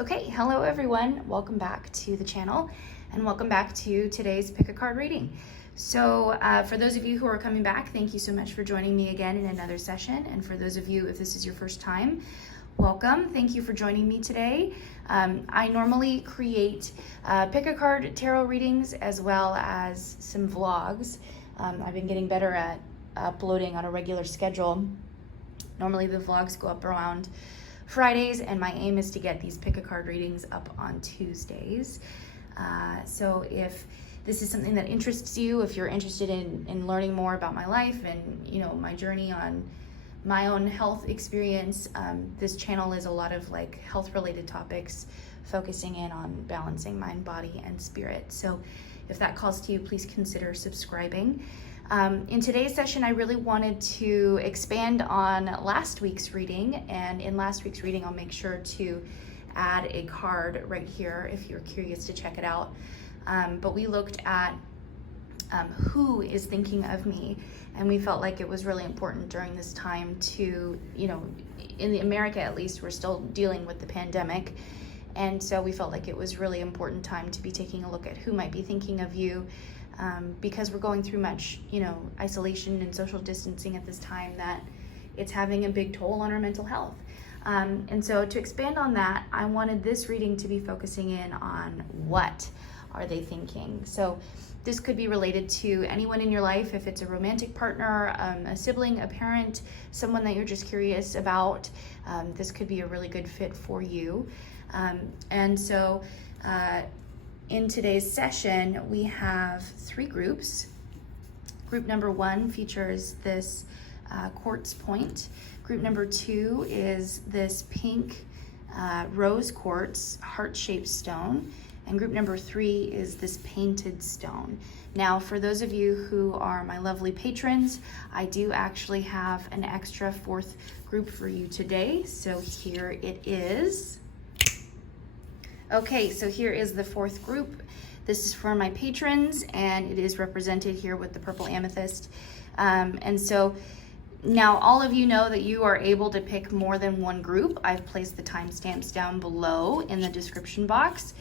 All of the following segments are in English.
Okay, hello everyone. Welcome back to the channel and welcome back to today's pick a card reading. So for those of you who are coming back, thank you so much for joining me again in another session. And for those of you, if this is your first time, welcome. Thank you for joining me today. I normally create pick a card tarot readings as well as some vlogs. I've been getting better at uploading on a regular schedule. Normally the vlogs go up around Fridays, and my aim is to get these pick a card readings up on Tuesdays. So if this is something that interests you, if you're interested in learning more about my life and my journey on my own health experience, this channel is a lot of like health related topics, focusing in on balancing mind, body, and spirit. So if that calls to you, please consider subscribing. In today's session, I really wanted to expand on last week's reading, and in last week's reading, I'll make sure to add a card right here if you're curious to check it out. But we looked at who is thinking of me, and we felt like it was really important during this time to, in the America at least, we're still dealing with the pandemic. And so we felt like it was really important time to be taking a look at who might be thinking of you, because we're going through much, isolation and social distancing at this time, that it's having a big toll on our mental health. And so to expand on that, I wanted this reading to be focusing in on what are they thinking. So this could be related to anyone in your life, if it's a romantic partner, a sibling, a parent, someone that you're just curious about. This could be a really good fit for you. And so in today's session, we have 3 groups. Group number 1 features this quartz point. Group number 2 is this pink rose quartz heart-shaped stone. And group number 3 is this painted stone. Now, for those of you who are my lovely patrons, I do actually have an extra 4th group for you today. So here it is. Okay, so here is the 4th group. This is for my patrons, and it is represented here with the purple amethyst. And so now all of you know that you are able to pick more than one group. I've placed the timestamps down below in the description box.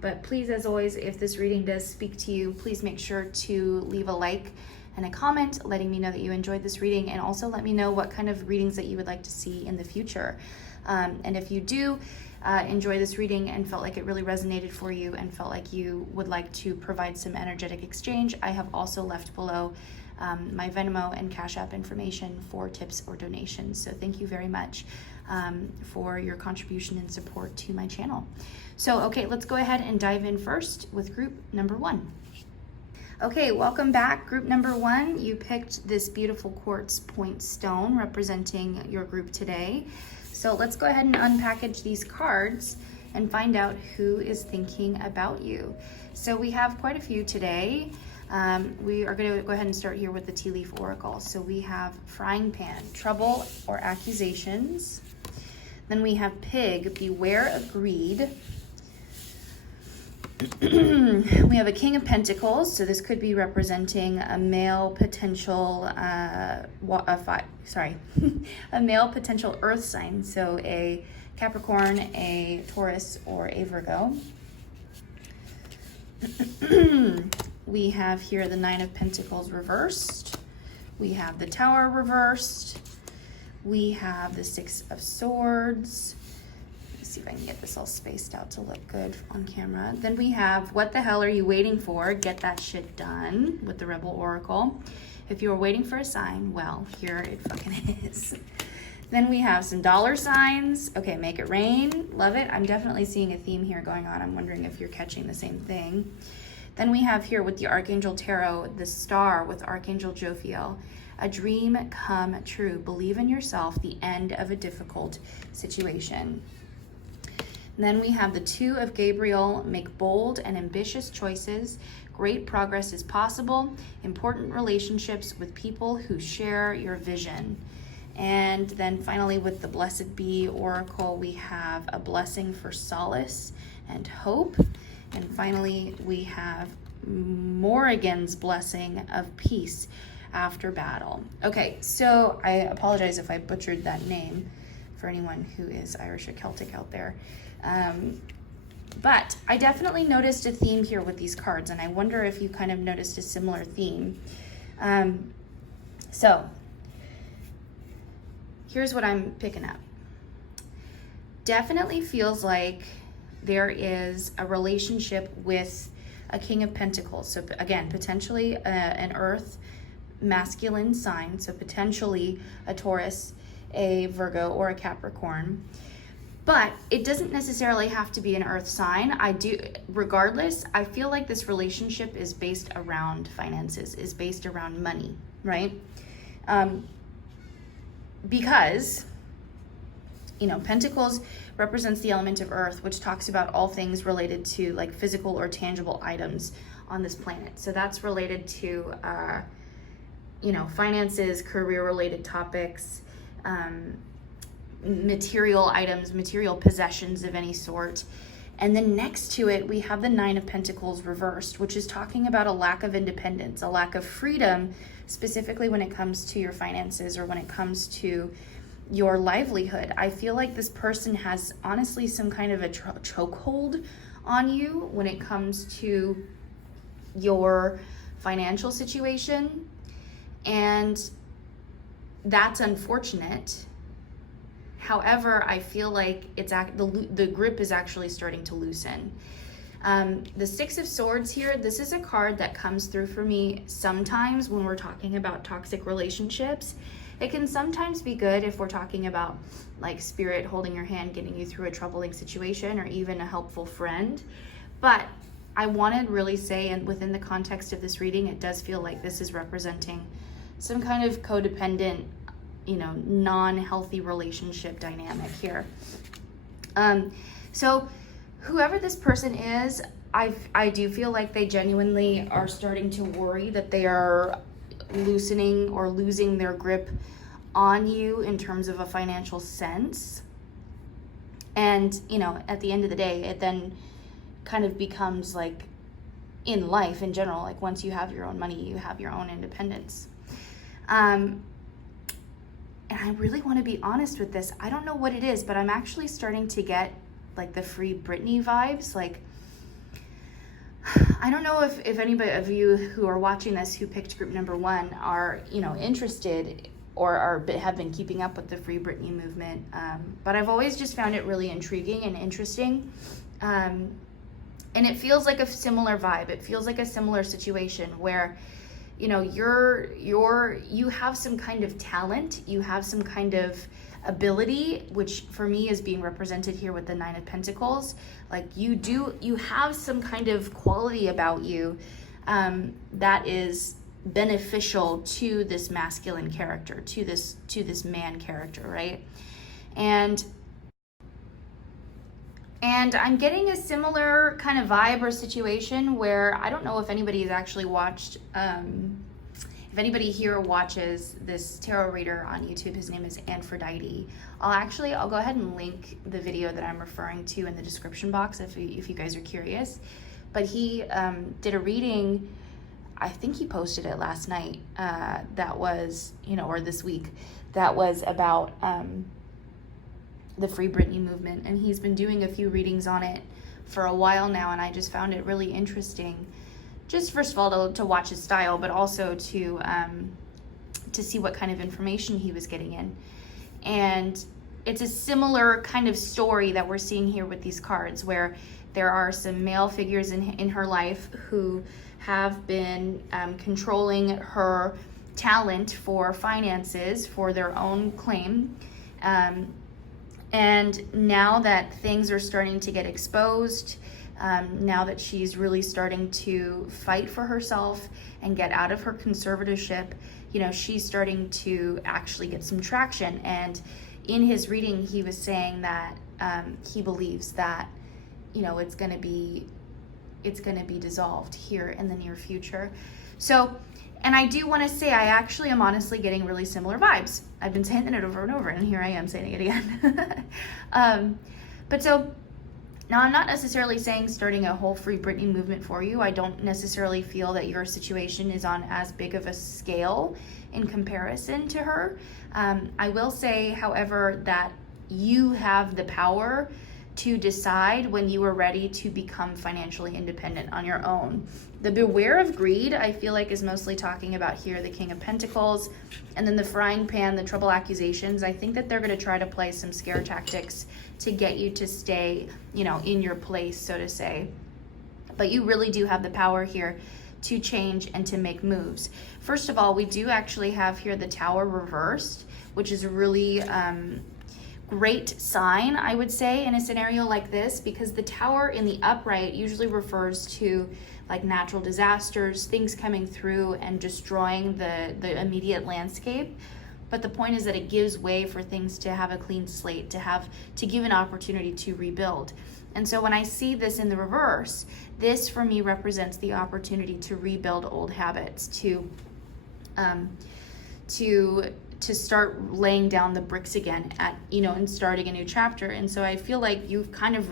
But please, as always, if this reading does speak to you, please make sure to leave a like and a comment letting me know that you enjoyed this reading, and also let me know what kind of readings that you would like to see in the future. And if you do enjoy this reading and felt like it really resonated for you and felt like you would like to provide some energetic exchange, I have also left below my Venmo and Cash App information for tips or donations. So thank you very much for your contribution and support to my channel. So, okay, let's go ahead and dive in first with group number 1. Okay, welcome back. Group number 1, you picked this beautiful quartz point stone representing your group today. So let's go ahead and unpackage these cards and find out who is thinking about you. So we have quite a few today. We are going to go ahead and start here with the tea leaf oracle. So we have frying pan, trouble or accusations. Then we have pig, beware of greed. We have a king of pentacles, so this could be representing a male potential a male potential earth sign, so a Capricorn, a Taurus, or a Virgo. We have here the 9 of Pentacles reversed. We have the Tower reversed. We have the 6 of Swords. Let's see if I can get this all spaced out to look good on camera. Then we have, what the hell are you waiting for? Get that shit done, with the Rebel Oracle. If you were waiting for a sign, well, here it fucking is. Then we have some dollar signs. Okay, make it rain. Love it. I'm definitely seeing a theme here going on. I'm wondering if you're catching the same thing. Then we have here with the Archangel Tarot, the Star with Archangel Jophiel. A dream come true. Believe in yourself. The end of a difficult situation. And then we have the 2 of Gabriel. Make bold and ambitious choices. Great progress is possible. Important relationships with people who share your vision. And then finally with the Blessed Bee Oracle, we have a blessing for solace and hope. And finally, we have Morrigan's blessing of peace after battle. Okay, so I apologize if I butchered that name for anyone who is Irish or Celtic out there. But I definitely noticed a theme here with these cards, and I wonder if you kind of noticed a similar theme. So here's what I'm picking up. Definitely feels like there is a relationship with a King of Pentacles. So again, potentially an Earth masculine sign. So potentially a Taurus, a Virgo, or a Capricorn. But it doesn't necessarily have to be an Earth sign. Regardless, I feel like this relationship is based around finances, is based around money, right? Because, Pentacles represents the element of Earth, which talks about all things related to like physical or tangible items on this planet. So that's related to, finances, career-related topics, material items, material possessions of any sort. And then next to it, we have the Nine of Pentacles reversed, which is talking about a lack of independence, a lack of freedom, specifically when it comes to your finances or when it comes to your livelihood. I feel like this person has honestly some kind of a chokehold on you when it comes to your financial situation. And that's unfortunate. However, I feel like the grip is actually starting to loosen. The Six of Swords here, this is a card that comes through for me sometimes when we're talking about toxic relationships. It can sometimes be good if we're talking about like spirit holding your hand, getting you through a troubling situation, or even a helpful friend. But I want to really say, and within the context of this reading, it does feel like this is representing some kind of codependent, non-healthy relationship dynamic here. So whoever this person is, I do feel like they genuinely are starting to worry that they are loosening or losing their grip on you in terms of a financial sense. And, at the end of the day, it then kind of becomes like in life in general, like once you have your own money, you have your own independence. And I really want to be honest with this. I don't know what it is, but I'm actually starting to get like the Free Britney vibes. Like, I don't know if anybody of you who are watching this who picked group number 1 are, interested or have been keeping up with the Free Britney movement. But I've always just found it really intriguing and interesting. And it feels like a similar vibe. It feels like a similar situation where, you have some kind of talent, you have some kind of ability, which for me is being represented here with the Nine of Pentacles. Like you have some kind of quality about you that is beneficial to this masculine character, to this man character, right? And I'm getting a similar kind of vibe or situation where I don't know if anybody has actually watched, if anybody here watches this tarot reader on YouTube. His name is Aphrodite. I'll go ahead and link the video that I'm referring to in the description box if you guys are curious. But he did a reading, I think he posted it last night, that was, or this week, that was about the Free Britney movement, and he's been doing a few readings on it for a while now, and I just found it really interesting, just first of all to watch his style, but also to see what kind of information he was getting in. And it's a similar kind of story that we're seeing here with these cards, where there are some male figures in her life who have been controlling her talent for finances for their own claim. And now that things are starting to get exposed, now that she's really starting to fight for herself and get out of her conservatorship, she's starting to actually get some traction. And in his reading, he was saying that he believes that, it's going to be dissolved here in the near future. So, and I do want to say, I actually am honestly getting really similar vibes. I've been saying it over and over, and here I am saying it again. But so, now I'm not necessarily saying starting a whole Free Britney movement for you. I don't necessarily feel that your situation is on as big of a scale in comparison to her. I will say, however, that you have the power to decide when you are ready to become financially independent on your own. The beware of greed, I feel like, is mostly talking about here the King of Pentacles, and then the frying pan, the trouble accusations. I think that they're going to try to play some scare tactics to get you to stay, you know, in your place, so to say. But you really do have the power here to change and to make moves. First of all, we do actually have here the Tower reversed, which is a really great sign, I would say, in a scenario like this, because the Tower in the upright usually refers to like natural disasters, things coming through and destroying the immediate landscape. But the point is that it gives way for things to have a clean slate, to give an opportunity to rebuild. And so when I see this in the reverse, this for me represents the opportunity to rebuild old habits, to start laying down the bricks again at, you know, and starting a new chapter. And so I feel like you've kind of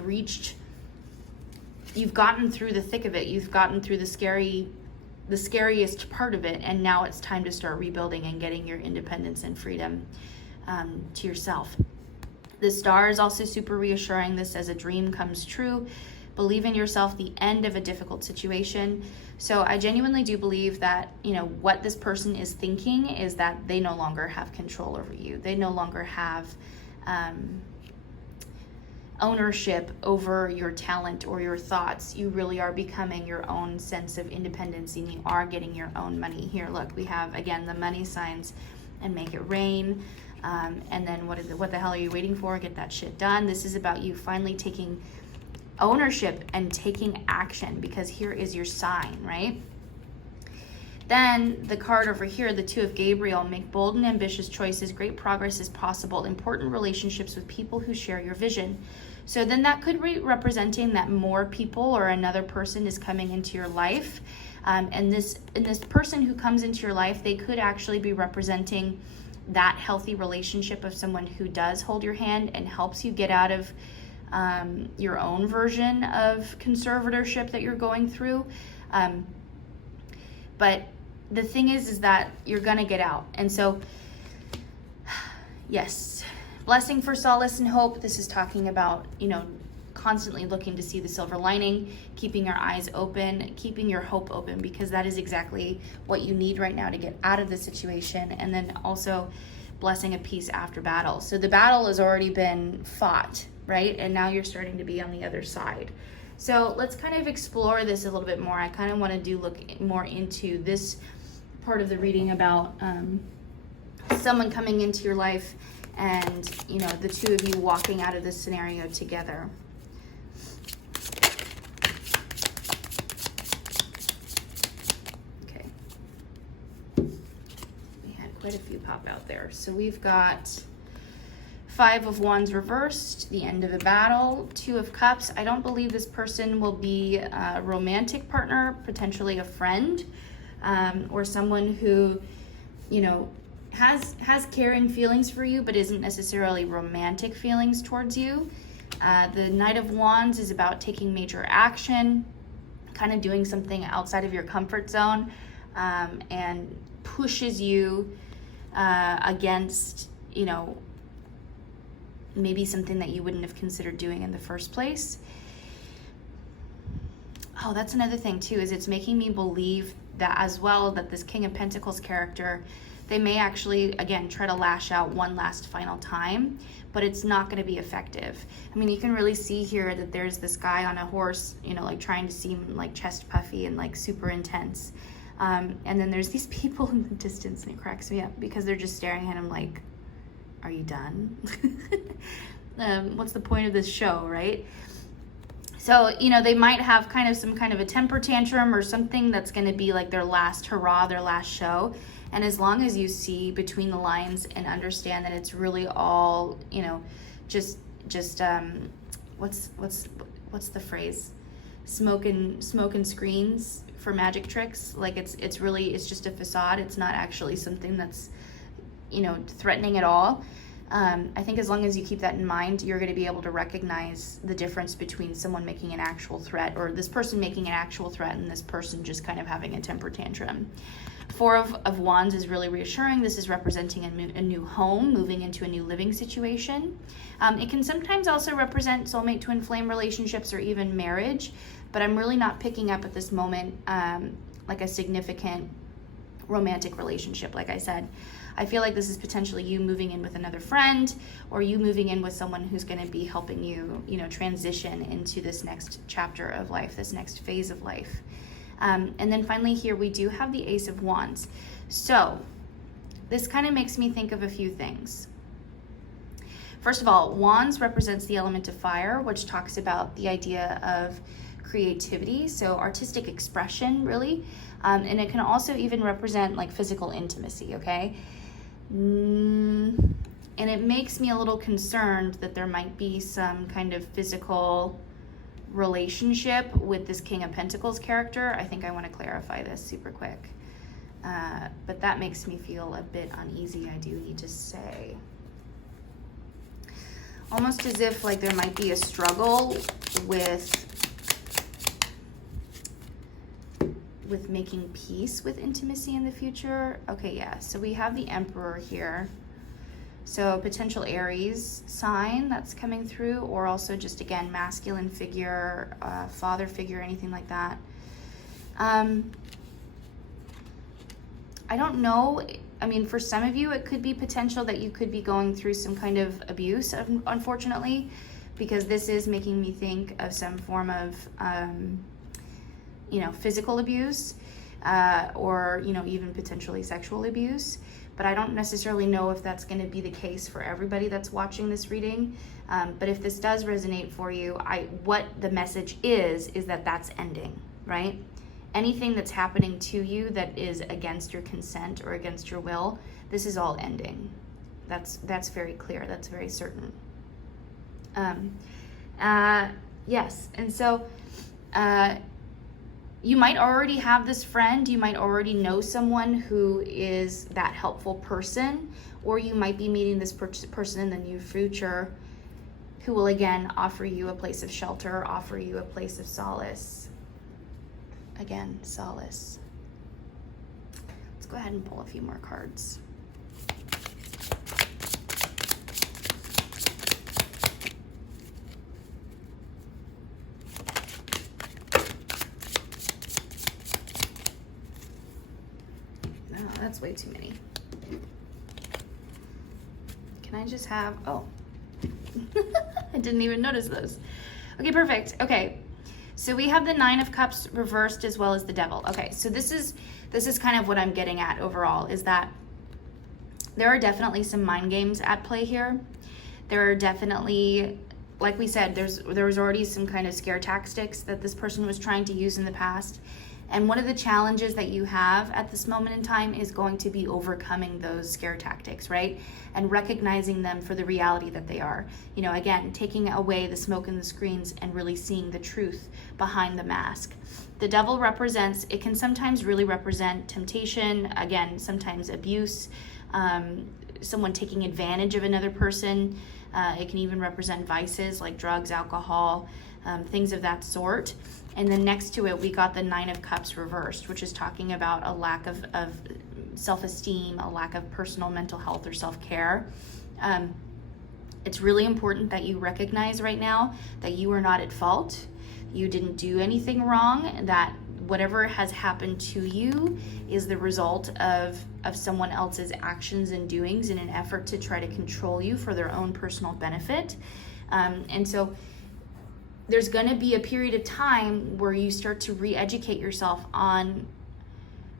you've gotten through the thick of it. You've gotten through the scariest part of it. And now it's time to start rebuilding and getting your independence and freedom to yourself. The Star is also super reassuring. This as a dream comes true. Believe in yourself, the end of a difficult situation. So I genuinely do believe that, you know, what this person is thinking is that they no longer have control over you. They no longer have ownership over your talent or your thoughts. You really are becoming your own sense of independence, and you are getting your own money. Here, look, we have, again, the money signs and make it rain. And then what the hell are you waiting for? Get that shit done. This is about you finally taking ownership and taking action, because here is your sign, right? Then the card over here, the Two of Gabriel, make bold and ambitious choices. Great progress is possible. Important relationships with people who share your vision. So then that could be representing that more people or another person is coming into your life. And this person who comes into your life, they could actually be representing that healthy relationship of someone who does hold your hand and helps you get out of your own version of conservatorship that you're going through. But the thing is that you're gonna get out. And so, yes, blessing for solace and hope. This is talking about, you know, constantly looking to see the silver lining, keeping your eyes open, keeping your hope open, because that is exactly what you need right now to get out of the situation. And then also blessing of peace after battle. So the battle has already been fought, right? And now you're starting to be on the other side. So let's kind of explore this a little bit more. I kind of want to look more into this part of the reading about someone coming into your life and, you know, the two of you walking out of this scenario together. Okay. We had quite a few pop out there. So we've got Five of Wands reversed, the end of a battle. Two of Cups. I don't believe this person will be a romantic partner, potentially a friend, or someone who, you know, has caring feelings for you, but isn't necessarily romantic feelings towards you. The Knight of Wands is about taking major action, kind of doing something outside of your comfort zone, and pushes you against, you know, maybe something that you wouldn't have considered doing in the first place. Oh, that's another thing too, is it's making me believe that as well, that this King of Pentacles character, they may actually, again, try to lash out one last final time, but it's not going to be effective. I mean, you can really see here that there's this guy on a horse, you know, like trying to seem like chest puffy and like super intense. And then there's these people in the distance, and it cracks me up because they're just staring at him like, are you done? What's the point of this show, right? So, you know, they might have kind of some kind of a temper tantrum or something that's going to be like their last hurrah, their last show. And as long as you see between the lines and understand that it's really all, you know, just what's the phrase? Smoke and screens for magic tricks. Like it's just a facade. It's not actually something that's, you know, threatening at all. I think as long as you keep that in mind, you're going to be able to recognize the difference between someone making an actual threat, or this person making an actual threat, and this person just kind of having a temper tantrum. Four of Wands is really reassuring. This is representing a new home, moving into a new living situation. It can sometimes also represent soulmate twin flame relationships or even marriage, but I'm really not picking up at this moment like a significant romantic relationship. Like I said, I feel like this is potentially you moving in with another friend, or you moving in with someone who's going to be helping you, transition into this next chapter of life, this next phase of life. And then finally here we do have the Ace of Wands. So this kind of makes me think of a few things. First of all, Wands represents the element of fire, which talks about the idea of creativity, so artistic expression, really. And it can also even represent like physical intimacy, okay? And it makes me a little concerned that there might be some kind of physical relationship with this King of Pentacles character. I think I want to clarify this super quick. But that makes me feel a bit uneasy, I do need to say. Almost as if like there might be a struggle with making peace with intimacy in the future. Okay, yeah, so we have the Emperor here. So potential Aries sign that's coming through, or also just, again, masculine figure, father figure, anything like that. I don't know. I mean, for some of you, it could be potential that you could be going through some kind of abuse, unfortunately, because this is making me think of some form of physical abuse, or, even potentially sexual abuse. But I don't necessarily know if that's going to be the case for everybody that's watching this reading. But if this does resonate for you, what the message is that that's ending, right? Anything that's happening to you that is against your consent or against your will, this is all ending. That's very clear. That's very certain. Yes, and so you might already have this friend, you might already know someone who is that helpful person, or you might be meeting this person in the near future who will again offer you a place of shelter, offer you a place of solace. Again, solace. Let's go ahead and pull a few more cards. That's way too many. Can I just have, I didn't even notice those. Okay, perfect. Okay, so we have the Nine of Cups reversed as well as the Devil. Okay, so this is kind of what I'm getting at overall, is that there are definitely some mind games at play here. There are definitely, like we said, there was already some kind of scare tactics that this person was trying to use in the past. And one of the challenges that you have at this moment in time is going to be overcoming those scare tactics, right? And recognizing them for the reality that they are. Again, taking away the smoke and the screens and really seeing the truth behind the mask. The Devil it can sometimes really represent temptation, again, sometimes abuse, someone taking advantage of another person. It can even represent vices like drugs, alcohol, things of that sort. And then next to it, we got the Nine of Cups reversed, which is talking about a lack of self-esteem, a lack of personal mental health or self-care. It's really important that you recognize right now that you are not at fault. You didn't do anything wrong, that whatever has happened to you is the result of someone else's actions and doings in an effort to try to control you for their own personal benefit. And so there's going to be a period of time where you start to re-educate yourself on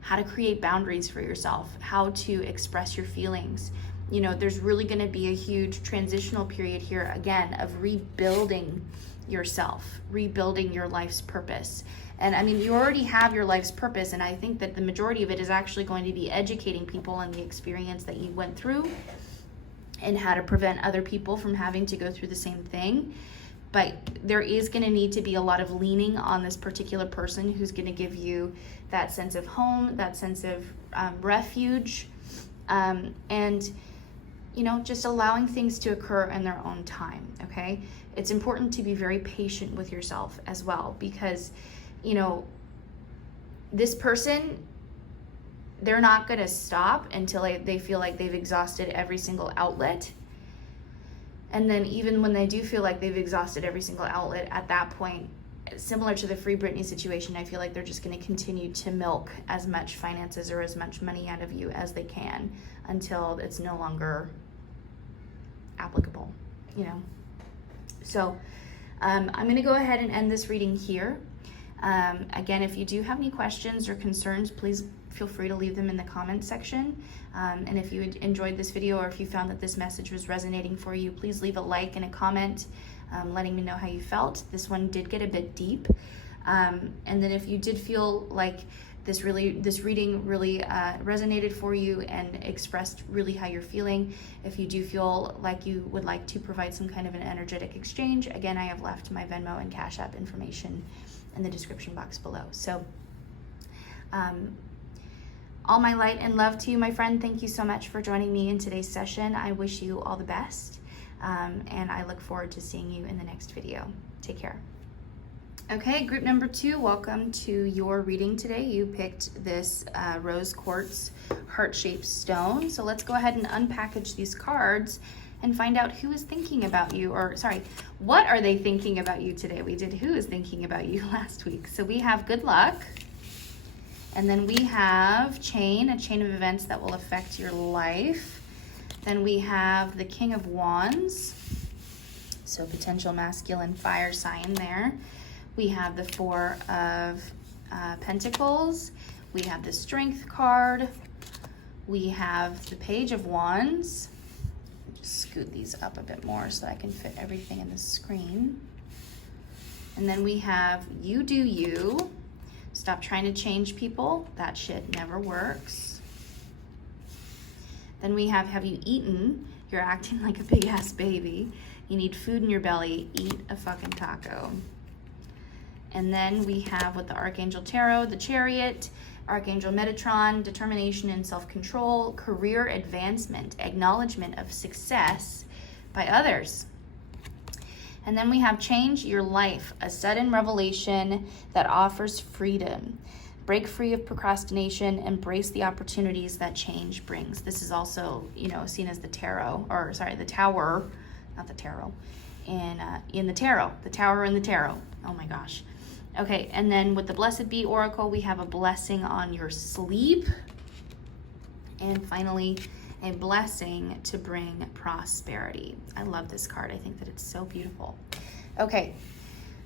how to create boundaries for yourself, how to express your feelings. There's really going to be a huge transitional period here, again, of rebuilding yourself, rebuilding your life's purpose. And I mean, you already have your life's purpose, and I think that the majority of it is actually going to be educating people on the experience that you went through and how to prevent other people from having to go through the same thing. But there is going to need to be a lot of leaning on this particular person who's going to give you that sense of home, that sense of refuge. And just allowing things to occur in their own time, okay? It's important to be very patient with yourself as well, because, this person, they're not going to stop until they feel like they've exhausted every single outlet. And then even when they do feel like they've exhausted every single outlet, at that point, similar to the Free Britney situation, I feel like they're just going to continue to milk as much finances or as much money out of you as they can until it's no longer applicable, So I'm going to go ahead and end this reading here. Again, if you do have any questions or concerns, please feel free to leave them in the comments section. And if you enjoyed this video, or if you found that this message was resonating for you, please leave a like and a comment, letting me know how you felt. This one did get a bit deep. And then if you did feel like this reading really resonated for you and expressed really how you're feeling, if you do feel like you would like to provide some kind of an energetic exchange, again, I have left my Venmo and Cash App information in the description box below. So all my light and love to you, my friend. Thank you so much for joining me in today's session. I wish you all the best, and I look forward to seeing you in the next video. Take care. Okay, group number 2, welcome to your reading today. You picked this rose quartz heart-shaped stone. So let's go ahead and unpackage these cards and find out who is thinking about you, or sorry, what are they thinking about you today? We did who is thinking about you last week. So we have good luck. And then we have chain, a chain of events that will affect your life. Then we have the King of Wands, so potential masculine fire sign there. We have the Four of Pentacles. We have the Strength card. We have the Page of Wands. Just scoot these up a bit more so that I can fit everything in the screen. And then we have You Do You. Stop trying to change people. That shit never works. Then we have you eaten? You're acting like a big ass baby. You need food in your belly. Eat a fucking taco. And then we have with the Archangel Tarot, the Chariot, Archangel Metatron, determination and self-control, career advancement, acknowledgement of success by others. And then we have change your life, a sudden revelation that offers freedom. Break free of procrastination, embrace the opportunities that change brings. This is also, seen as the tarot, or sorry, the tower, not the tarot, in the tarot, the tower in the tarot. Oh my gosh. Okay, and then with the Blessed Bee Oracle, we have a blessing on your sleep. And finally, a blessing to bring prosperity. I love this card. I think that it's so beautiful. Okay,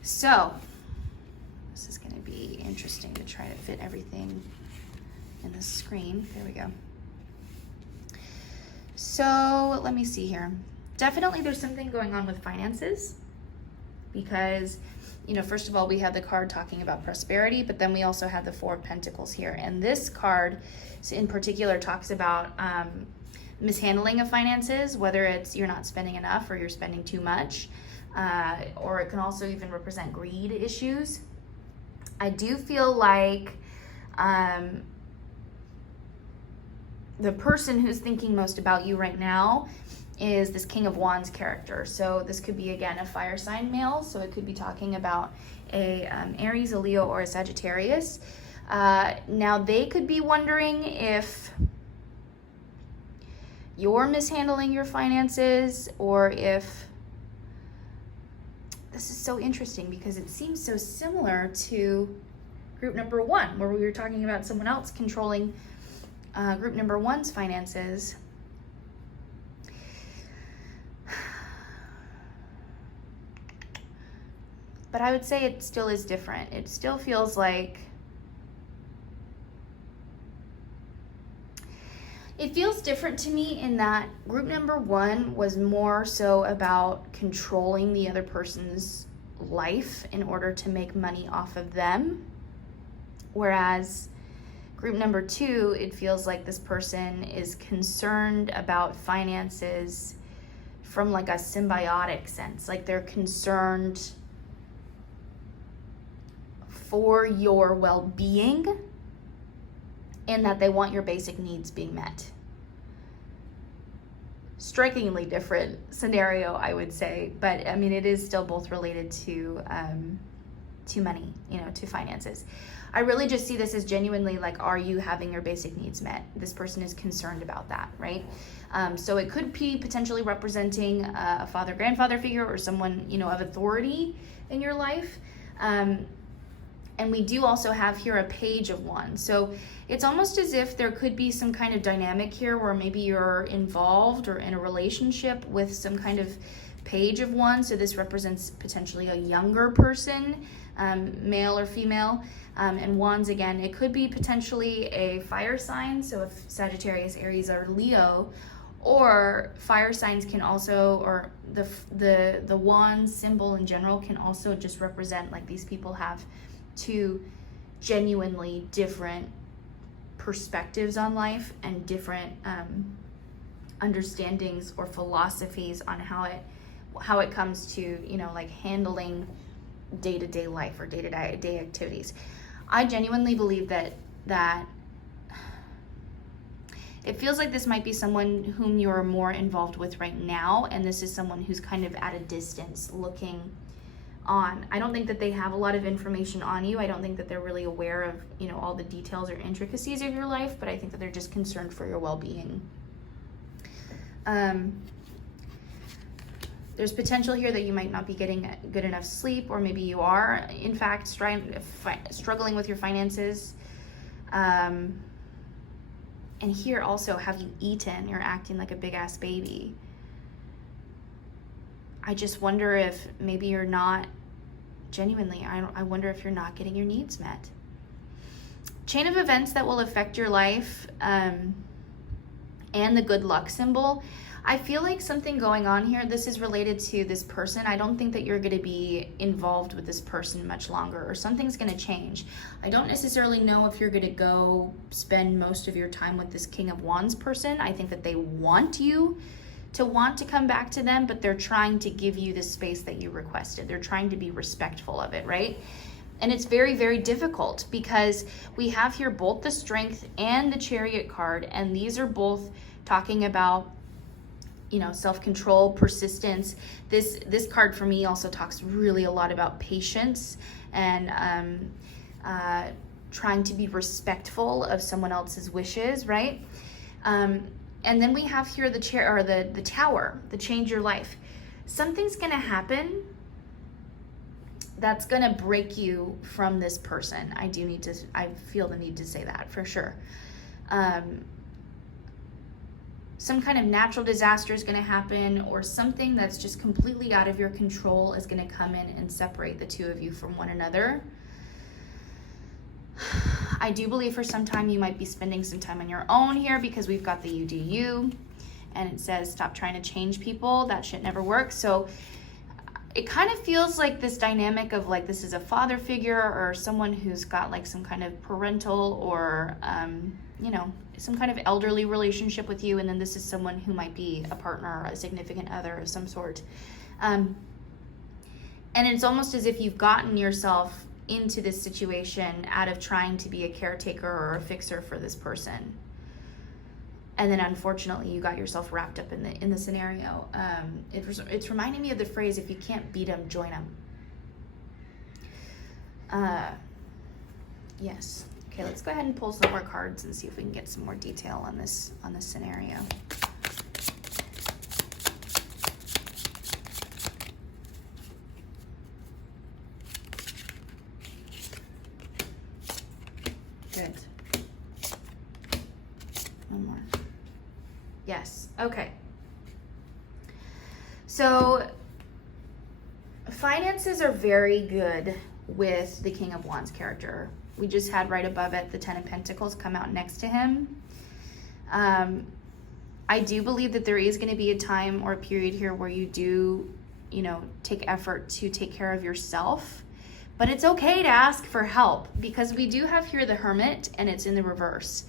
so this is going to be interesting to try to fit everything in the screen. There we go. So let me see here. Definitely there's something going on with finances because, first of all, we have the card talking about prosperity, but then we also have the Four of Pentacles here. And this card in particular talks about mishandling of finances, whether it's you're not spending enough or you're spending too much, or it can also even represent greed issues. I do feel like the person who's thinking most about you right now is this King of Wands character. So this could be, again, a fire sign male. So it could be talking about a Aries, a Leo, or a Sagittarius. Now they could be wondering if you're mishandling your finances, or if this is so interesting because it seems so similar to group number 1, where we were talking about someone else controlling group number 1's finances. But I would say it still is different. It still feels like it feels different to me in that group number 1 was more so about controlling the other person's life in order to make money off of them. Whereas group number 2, it feels like this person is concerned about finances from like a symbiotic sense. Like they're concerned for your well-being, and that they want your basic needs being met. strikingly different scenario, I would say. But I mean, it is still both related to money, to finances. I really just see this as genuinely like, are you having your basic needs met? This person is concerned about that, right? So it could be potentially representing a father, grandfather figure, or someone, of authority in your life. And we do also have here a Page of Wands. So it's almost as if there could be some kind of dynamic here where maybe you're involved or in a relationship with some kind of Page of Wands. So this represents potentially a younger person, male or female. And Wands, again, it could be potentially a fire sign. So if Sagittarius, Aries, or Leo, or fire signs can also, or the wand symbol in general can also just represent like these people have two genuinely different perspectives on life and different understandings or philosophies on how it comes to like handling day-to-day life or day-to-day activities. I genuinely believe that it feels like this might be someone whom you're more involved with right now, and this is someone who's kind of at a distance looking on. I don't think that they have a lot of information on you. I don't think that they're really aware of, all the details or intricacies of your life, but I think that they're just concerned for your well-being. There's potential here that you might not be getting good enough sleep, or maybe you are, in fact, struggling with your finances. And here also, have you eaten? You're acting like a big-ass baby. I just wonder if maybe you're not, genuinely, I wonder if you're not getting your needs met. Chain of events that will affect your life, and the good luck symbol. I feel like something going on here. This is related to this person. I don't think that you're going to be involved with this person much longer, or something's going to change. I don't necessarily know if you're going to go spend most of your time with this King of Wands person. I think that they want you to want to come back to them, but they're trying to give you the space that you requested. They're trying to be respectful of it, right? And it's very, very difficult because we have here both the Strength and the Chariot card, and these are both talking about self-control, persistence. This card for me also talks really a lot about patience and trying to be respectful of someone else's wishes, right? And then we have here the Tower, the change your life. Something's gonna happen that's gonna break you from this person. I feel the need to say that for sure. Some kind of natural disaster is going to happen, or something that's just completely out of your control is going to come in and separate the two of you from one another. I do believe for some time you might be spending some time on your own here, because we've got the you do you, and it says stop trying to change people. That shit never works. So it kind of feels like this dynamic of like this is a father figure or someone who's got like some kind of parental or some kind of elderly relationship with you, and then this is someone who might be a partner or a significant other of some sort. And it's almost as if you've gotten yourself into this situation out of trying to be a caretaker or a fixer for this person. And then unfortunately you got yourself wrapped up in the scenario. It's reminding me of the phrase, if you can't beat them, join them. Yes. Okay, let's go ahead and pull some more cards and see if we can get some more detail on this scenario. Good. One more. Yes. Okay. So finances are very good with the King of Wands character. We just had right above it the Ten of Pentacles come out next to him. I do believe that there is going to be a time or a period here where you do, take effort to take care of yourself. But it's okay to ask for help, because we do have here the Hermit, and it's in the reverse,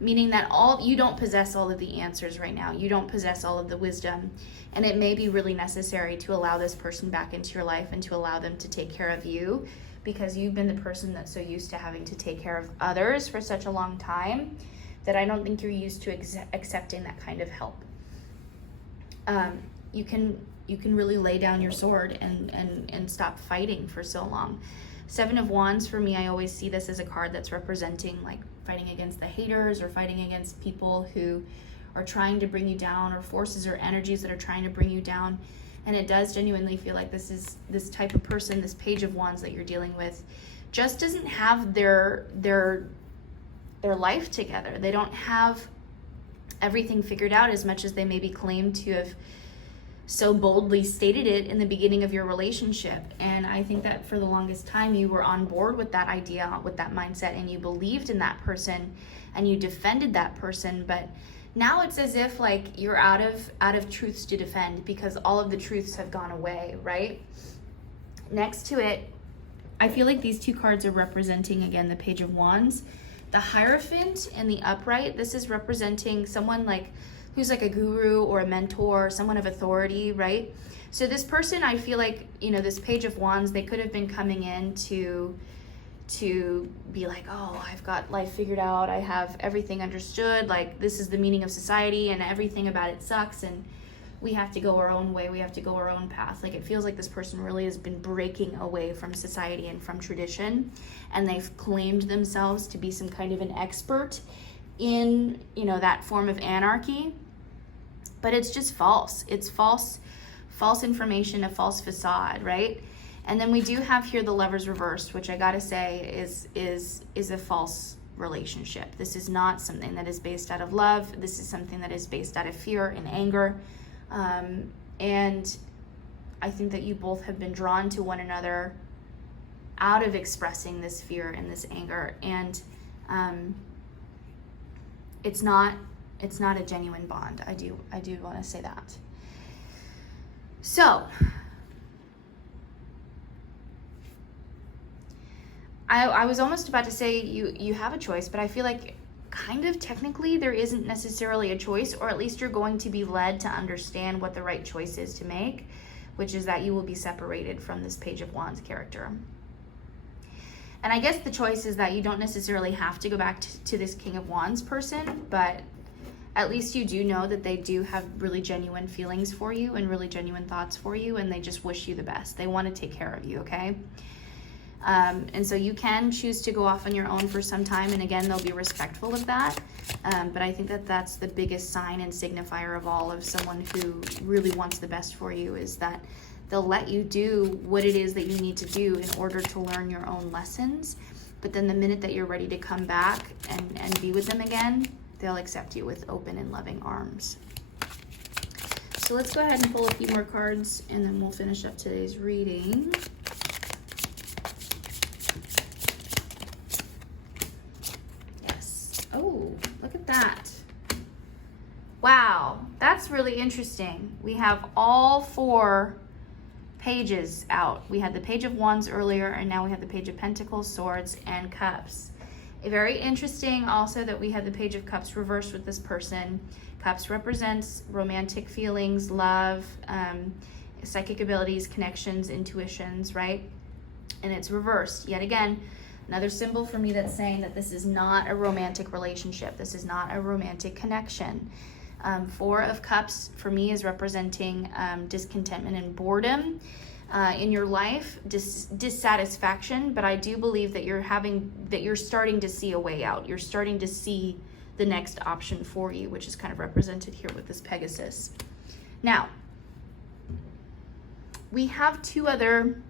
meaning that you don't possess all of the answers right now. You don't possess all of the wisdom, and it may be really necessary to allow this person back into your life and to allow them to take care of you, because you've been the person that's so used to having to take care of others for such a long time that I don't think you're used to accepting that kind of help. you can really lay down your sword and stop fighting for so long. Seven of Wands, for me, I always see this as a card that's representing like fighting against the haters or fighting against people who are trying to bring you down, or forces or energies that are trying to bring you down. And it does genuinely feel like this type of person, this Page of Wands that you're dealing with, just doesn't have their life together. They don't have everything figured out as much as they maybe claim to have so boldly stated it in the beginning of your relationship. And I think that for the longest time you were on board with that idea, with that mindset, and you believed in that person and you defended that person. But now it's as if like you're out of truths to defend, because all of the truths have gone away, right? Next to it, I feel like these two cards are representing, again, the Page of Wands. The Hierophant and the Upright, this is representing someone like who's like a guru or a mentor, someone of authority, right? So this person, I feel like, you know, this Page of Wands, they could have been coming in to be like, oh, I've got life figured out, I have everything understood, like this is the meaning of society and everything about it sucks and we have to go our own way, we have to go our own path. Like it feels like this person really has been breaking away from society and from tradition, and they've claimed themselves to be some kind of an expert in, you know, that form of anarchy. But it's just false. It's false information, a false facade, right? And then we do have here the Lovers reversed, which I gotta say is a false relationship. This is not something that is based out of love. This is something that is based out of fear and anger. And I think that you both have been drawn to one another out of expressing this fear and this anger. And it's not a genuine bond. I do want to say that. So I was almost about to say you have a choice, but I feel like kind of technically there isn't necessarily a choice, or at least you're going to be led to understand what the right choice is to make, which is that you will be separated from this Page of Wands character. And I guess the choice is that you don't necessarily have to go back to this King of Wands person, but at least you do know that they do have really genuine feelings for you and really genuine thoughts for you, and they just wish you the best. They want to take care of you, okay? And so you can choose to go off on your own for some time, and again, they'll be respectful of that. But I think that that's the biggest sign and signifier of all of someone who really wants the best for you, is that they'll let you do what it is that you need to do in order to learn your own lessons. But then the minute that you're ready to come back and be with them again, they'll accept you with open and loving arms. So let's go ahead and pull a few more cards, and then we'll finish up today's reading. Oh, look at that. Wow, that's really interesting. We have all four pages out. We had the Page of Wands earlier, and now we have the Page of Pentacles, Swords, and Cups. Very interesting also that we had the Page of Cups reversed with this person. Cups represents romantic feelings, love, psychic abilities, connections, intuitions, right? And it's reversed yet again. Another symbol for me that's saying that this is not a romantic relationship. This is not a romantic connection. Four of Cups for me is representing discontentment and boredom in your life, dissatisfaction. But I do believe that you're starting to see a way out. You're starting to see the next option for you, which is kind of represented here with this Pegasus. Now, we have two other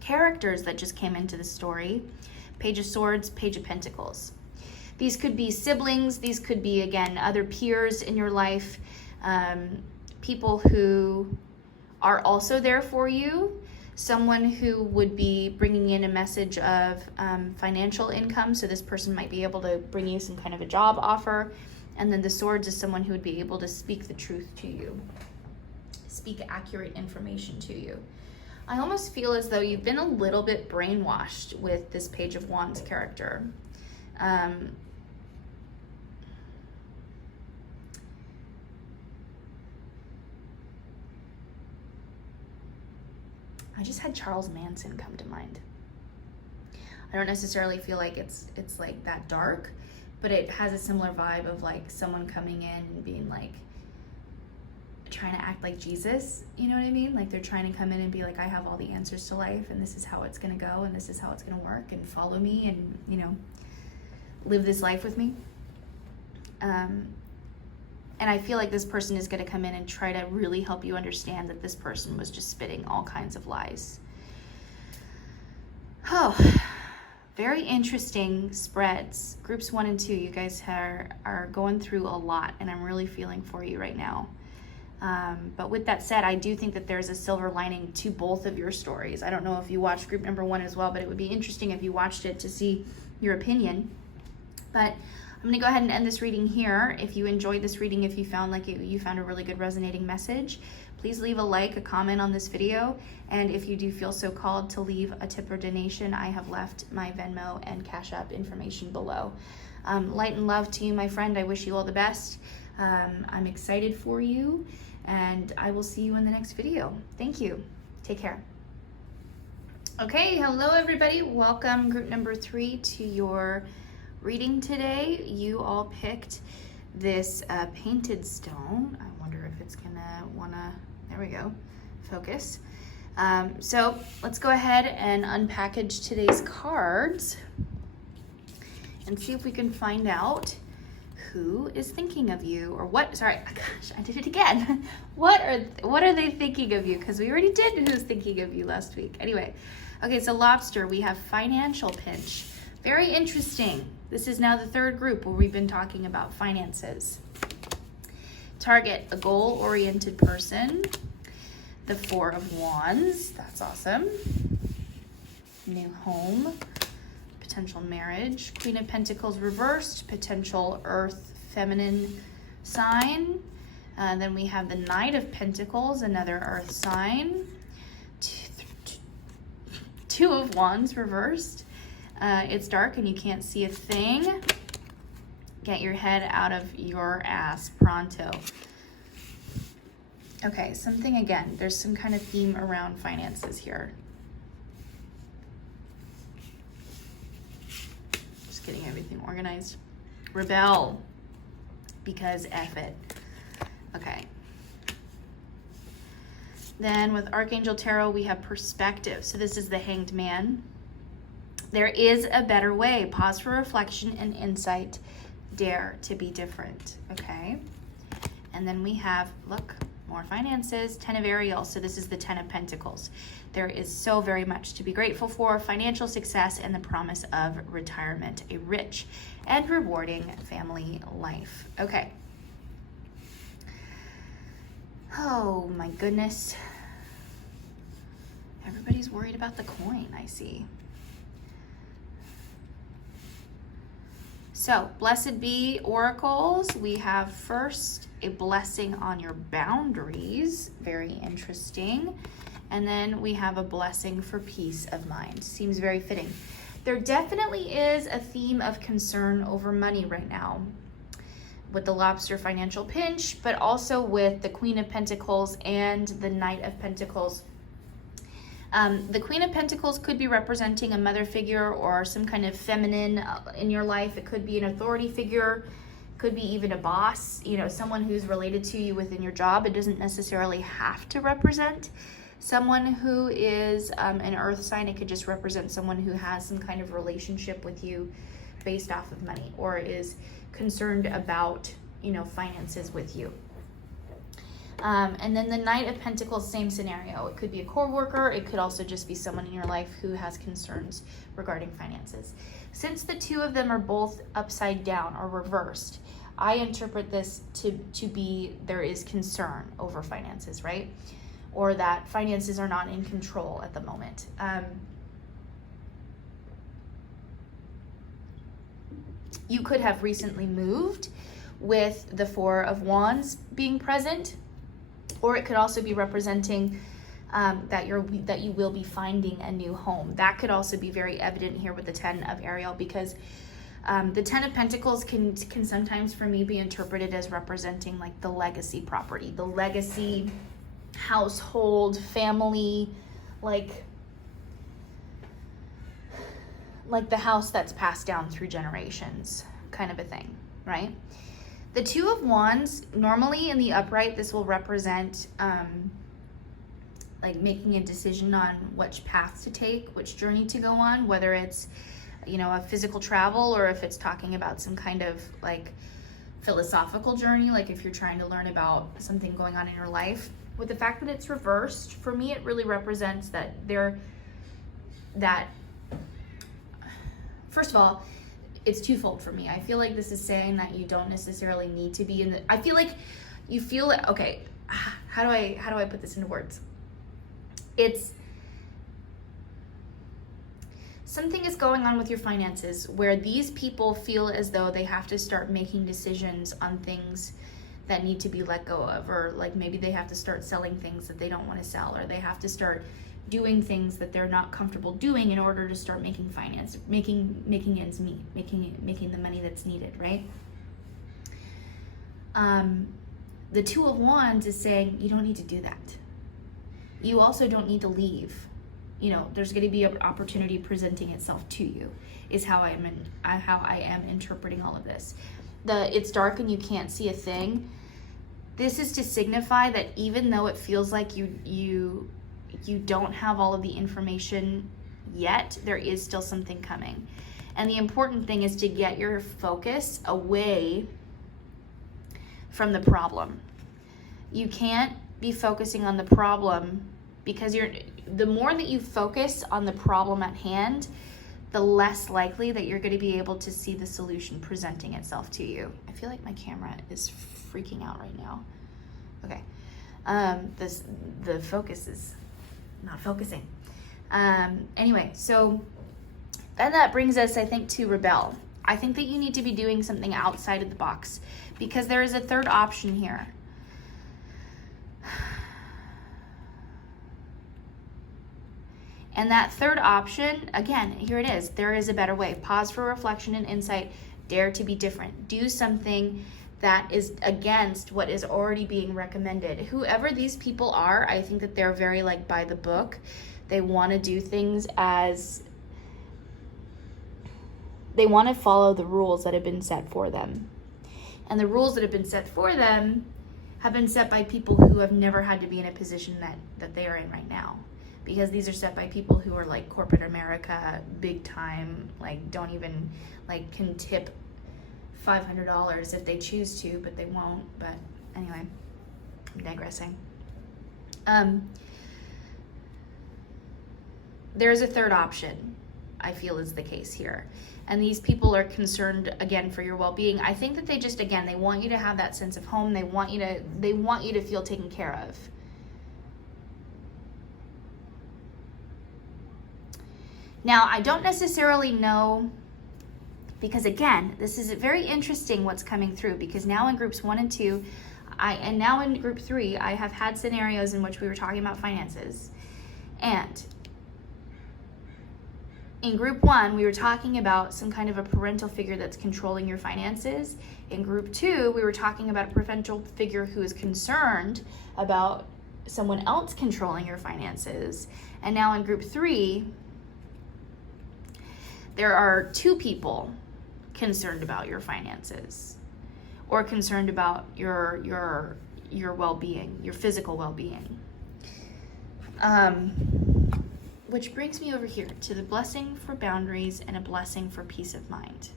characters that just came into the story. Page of Swords, Page of Pentacles. These could be siblings. These could be, again, other peers in your life, people who are also there for you, someone who would be bringing in a message of financial income. So this person might be able to bring you some kind of a job offer. And then the Swords is someone who would be able to speak the truth to you, speak accurate information to you. I almost feel as though you've been a little bit brainwashed with this Page of Wands character. I just had Charles Manson come to mind. I don't necessarily feel like it's like that dark, but it has a similar vibe of like someone coming in and being like, trying to act like Jesus, you know what I mean? Like they're trying to come in and be like, I have all the answers to life, and this is how it's going to go, and this is how it's going to work, and follow me, and, you know, live this life with me. And I feel like this person is going to come in and try to really help you understand that this person was just spitting all kinds of lies. Oh, very interesting spreads. Groups 1 and 2, you guys are going through a lot, and I'm really feeling for you right now. But with that said, I do think that there's a silver lining to both of your stories. I don't know if you watched group number 1 as well, but it would be interesting if you watched it to see your opinion. But I'm going to go ahead and end this reading here. If you enjoyed this reading, if you found like you found a really good resonating message, please leave a like, a comment on this video. And if you do feel so called to leave a tip or donation, I have left my Venmo and Cash App information below. Light and love to you, my friend. I wish you all the best. I'm excited for you, and I will see you in the next video. Thank you. Take care. Okay, hello everybody. Welcome, group number 3, to your reading today. You all picked this painted stone. I wonder if it's gonna wanna, there we go, focus. So let's go ahead and unpackage today's cards and see if we can find out who is thinking of you, or what, sorry, gosh, I did it again. What are they thinking of you? Because we already did who's thinking of you last week. Anyway, okay, so lobster, we have financial pinch. Very interesting. This is now the 3rd group where we've been talking about finances. Target, a goal-oriented person. The 4 of Wands, that's awesome. New home. Potential marriage. Queen of Pentacles reversed, potential earth feminine sign. Then we have the Knight of Pentacles, another earth sign. 2 of Wands reversed. It's dark and you can't see a thing. Get your head out of your ass pronto. Okay, something again. There's some kind of theme around finances here. Getting everything organized. Rebel, because F it. Okay. Then with Archangel Tarot, we have perspective. So this is the Hanged Man. There is a better way. Pause for reflection and insight. Dare to be different. Okay. And then we have, look, more finances. 10 of Ariel. So this is the 10 of Pentacles. There is so very much to be grateful for. Financial success and the promise of retirement. A rich and rewarding family life. Okay. Oh my goodness. Everybody's worried about the coin, I see. So, blessed be oracles. We have first a blessing on your boundaries. Very interesting. And then we have a blessing for peace of mind. Seems very fitting. There definitely is a theme of concern over money right now with the lobster financial pinch, but also with the Queen of Pentacles and the Knight of Pentacles. The Queen of Pentacles could be representing a mother figure or some kind of feminine in your life. It could be an authority figure, could be even a boss, you know, someone who's related to you within your job. It doesn't necessarily have to represent someone who is an earth sign. It could just represent someone who has some kind of relationship with you based off of money, or is concerned about, you know, finances with you. And then the Knight of Pentacles, same scenario. It could be a co-worker. It could also just be someone in your life who has concerns regarding finances. Since the 2 of them are both upside down or reversed, I interpret this to be there is concern over finances, right? Or that finances are not in control at the moment. You could have recently moved with the 4 of Wands being present, or it could also be representing that you will be finding a new home. That could also be very evident here with the 10 of Ariel, because the 10 of Pentacles can sometimes for me be interpreted as representing like the legacy property, the legacy household, family, like the house that's passed down through generations kind of a thing, right? The Two of Wands, normally in the upright, this will represent like making a decision on which path to take, which journey to go on, whether it's, you know, a physical travel, or if it's talking about some kind of like philosophical journey, like if you're trying to learn about something going on in your life. With the fact that it's reversed, for me, it really represents that first of all, it's twofold for me. I feel like this is saying that you don't necessarily need to be in the, I feel like you feel it, okay, how do I put this into words? It's something is going on with your finances where these people feel as though they have to start making decisions on things that need to be let go of, or like maybe they have to start selling things that they don't want to sell, or they have to start doing things that they're not comfortable doing in order to start making making ends meet, making the money that's needed, right? The Two of Wands is saying you don't need to do that. You also don't need to leave. You know, there's going to be an opportunity presenting itself to you, is how I am interpreting all of this. It's dark and you can't see a thing. This is to signify that even though it feels like you don't have all of the information yet, there is still something coming. And the important thing is to get your focus away from the problem. You can't be focusing on the problem, because the more that you focus on the problem at hand, the less likely that you're going to be able to see the solution presenting itself to you. I feel like my camera is freaking out right now. Okay. The focus is not focusing. Anyway, so then that brings us, I think, to rebel. I think that you need to be doing something outside of the box, because there is a third option here. And that third option, again, here it is. There is a better way. Pause for reflection and insight. Dare to be different. Do something that is against what is already being recommended. Whoever these people are, I think that they're very like by the book. They want to do things as, they want to follow the rules that have been set for them. And the rules that have been set for them have been set by people who have never had to be in a position that they are in right now. Because these are set by people who are like corporate America, big time, like don't even, like can tip $500 if they choose to, but they won't. But anyway, I'm digressing. There's a third option, I feel is the case here. And these people are concerned, again, for your well-being. I think that they just, again, they want you to have that sense of home. They want you to feel taken care of. Now, I don't necessarily know, because again, this is very interesting what's coming through, because now in groups 1 and 2, and now in group 3, I have had scenarios in which we were talking about finances. And in group 1, we were talking about some kind of a parental figure that's controlling your finances. In group 2, we were talking about a parental figure who is concerned about someone else controlling your finances. And now in group 3, there are 2 people concerned about your finances, or concerned about your well-being, your physical well-being. Which brings me over here to the blessing for boundaries and a blessing for peace of mind.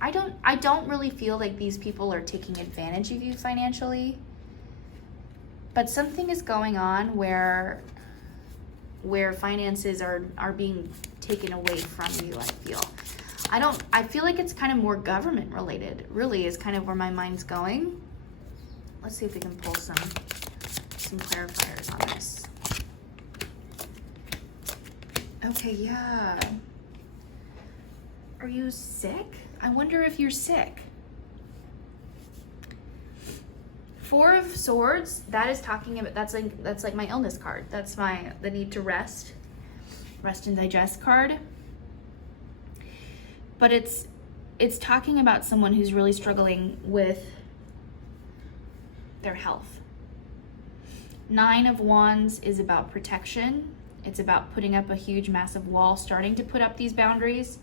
I don't really feel like these people are taking advantage of you financially, but something is going on where finances are being taken away from you, I feel like it's kind of more government related, really, is kind of where my mind's going. Let's see if we can pull some clarifiers on this. Okay, yeah. Are you sick? I wonder if you're sick. 4 of Swords, that is talking about, that's like my illness card. That's the need to rest and digest card. But it's talking about someone who's really struggling with their health. 9 of Wands is about protection. It's about putting up a huge, massive wall, starting to put up these boundaries.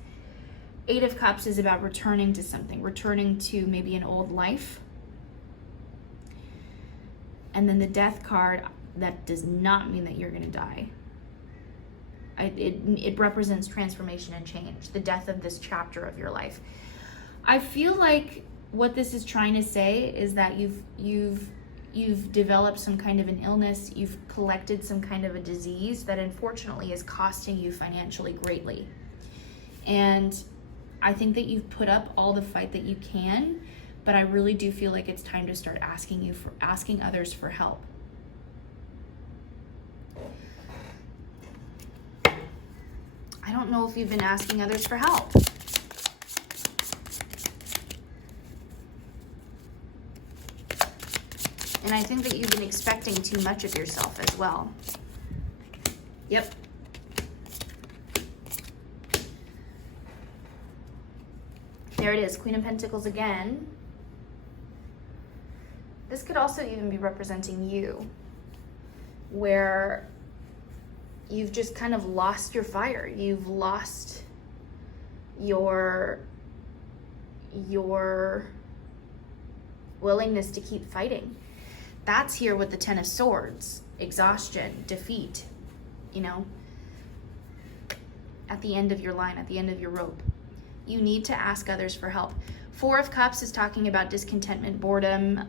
Eight of Cups is about returning to something, returning to maybe an old life. And then the Death card, that does not mean that you're going to die. It represents transformation and change, the death of this chapter of your life. I feel like what this is trying to say is that you've developed some kind of an illness, you've collected some kind of a disease that unfortunately is costing you financially greatly. And I think that you've put up all the fight that you can, but I really do feel like it's time to start asking others for help. I don't know if you've been asking others for help. And I think that you've been expecting too much of yourself as well. Yep. There it is, Queen of Pentacles again. This could also even be representing you, where you've just kind of lost your fire. You've lost your willingness to keep fighting. That's here with the Ten of Swords, exhaustion, defeat, at the end of your line, at the end of your rope. You need to ask others for help. Four of Cups is talking about discontentment, boredom.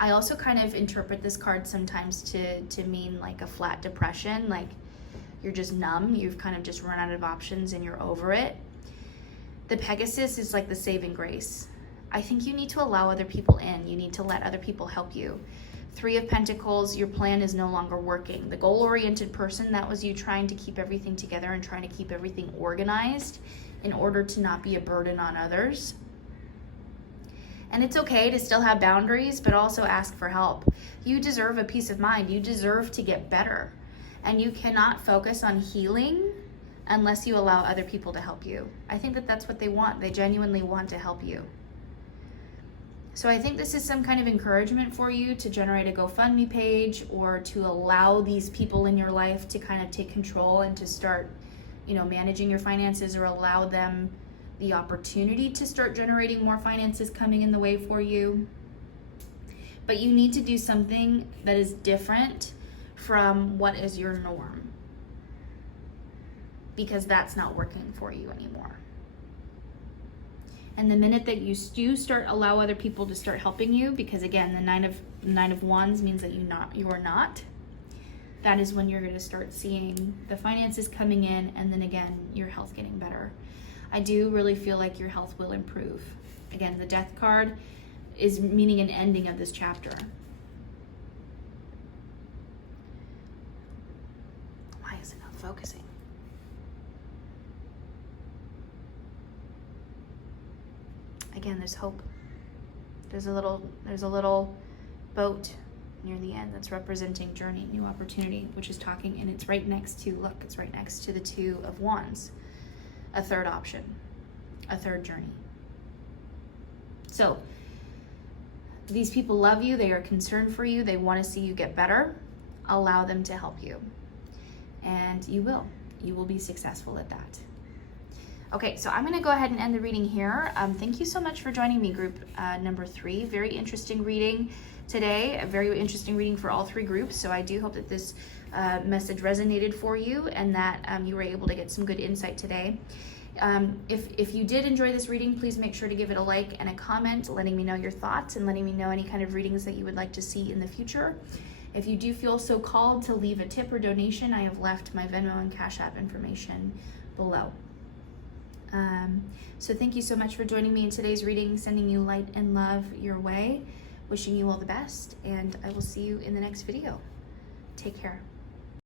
I also kind of interpret this card sometimes to mean like a flat depression, like you're just numb, you've kind of just run out of options and you're over it. The Pegasus is like the saving grace. I think you need to allow other people in. You need to let other people help you. Three of Pentacles, your plan is no longer working. The goal-oriented person, that was you trying to keep everything together and trying to keep everything organized in order to not be a burden on others. And it's okay to still have boundaries, but also ask for help. You deserve a peace of mind. You deserve to get better. And you cannot focus on healing unless you allow other people to help you. I think that that's what they want. They genuinely want to help you. So I think this is some kind of encouragement for you to generate a GoFundMe page, or to allow these people in your life to kind of take control and to start, managing your finances, or allow them the opportunity to start generating more finances coming in the way for you. But you need to do something that is different from what is your norm, because that's not working for you anymore. And the minute that you do allow other people to start helping you, because again, the Nine of Wands means that you are not, that is when you're going to start seeing the finances coming in, and then again, your health getting better. I do really feel like your health will improve. Again, the Death card is meaning an ending of this chapter. Why is it not focusing? Again, there's hope. There's a little boat near the end that's representing journey, new opportunity, which is talking, and it's right next to, look, it's right next to the Two of Wands. A third option, a third journey. So these people love you. They are concerned for you. They want to see you get better. Allow them to help you. And you will. You will be successful at that. Okay, so I'm going to go ahead and end the reading here. Thank you so much for joining me, group number 3. Very interesting reading today. A very interesting reading for all 3 groups. So I do hope that this message resonated for you, and that you were able to get some good insight today. If you did enjoy this reading, please make sure to give it a like and a comment, letting me know your thoughts and letting me know any kind of readings that you would like to see in the future. If you do feel so called to leave a tip or donation, I have left my Venmo and Cash App information below. So thank you so much for joining me in today's reading, sending you light and love your way, wishing you all the best, and I will see you in the next video. Take care.